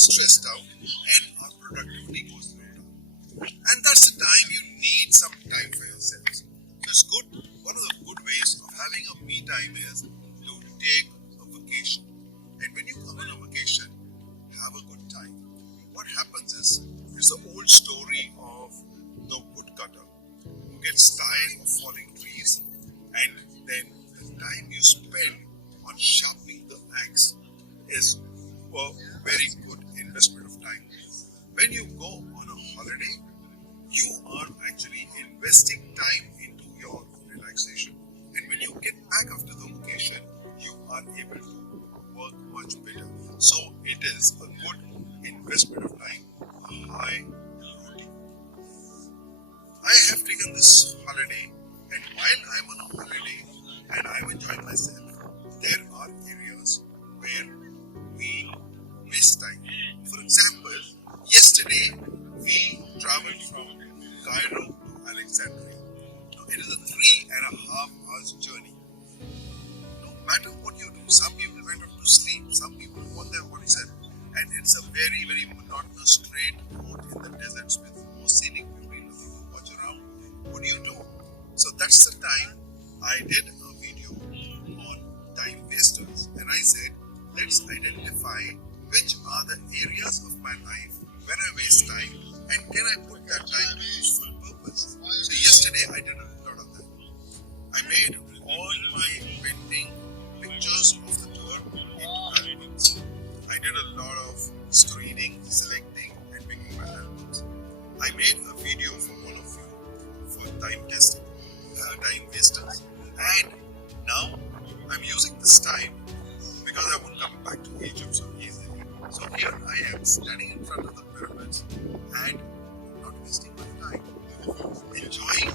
stressed out, and our productivity goes down. And that's the time you need some time for yourselves. So it's good. One of the good ways of having a me time is to take a vacation. And when you come on a vacation, have a good time. What happens is, it's the old story of the woodcutter who gets tired of falling trees, and then the time you spend on sharpening the axe is a very good investment of time. When you go on a holiday, you are actually investing time into your relaxation. And when you get back after the vacation, you are able to work much better. So it is a good investment of time, a high routine. I have taken this holiday, and while I'm on a holiday and I'm enjoying myself, there are areas where we waste time. For example, yesterday we traveled from Cairo to Alexandria. Now, it is a 3.5 hours journey. No matter what you do, some people went off to sleep, some people on their bodies, and it's a very, very monotonous straight road in the deserts with no scenic beauty, nothing to watch around. What do? So that's the time I did a video on time wasters, and I said, let's identify which are the areas of my life when I waste time, and can I put that time to useful purpose. So yesterday I did a lot of that. I made all my pending pictures of the tour into albums. I did a lot of screening, selecting, and making my albums. I made a video for all of you for time testing, time wasters, and now I'm using this time because I won't come back to Egypt so easily. So here I am standing in front of the pyramids and not wasting my time, enjoying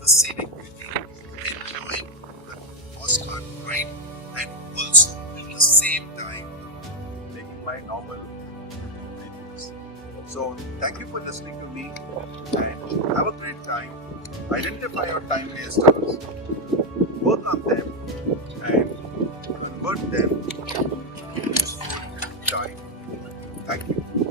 the scenic beauty, enjoying the postcard ride, and also at the same time making my normal videos. So thank you for listening to me, and have a great time. Identify your time wasters, work on them, and convert them into useful time. Thank you.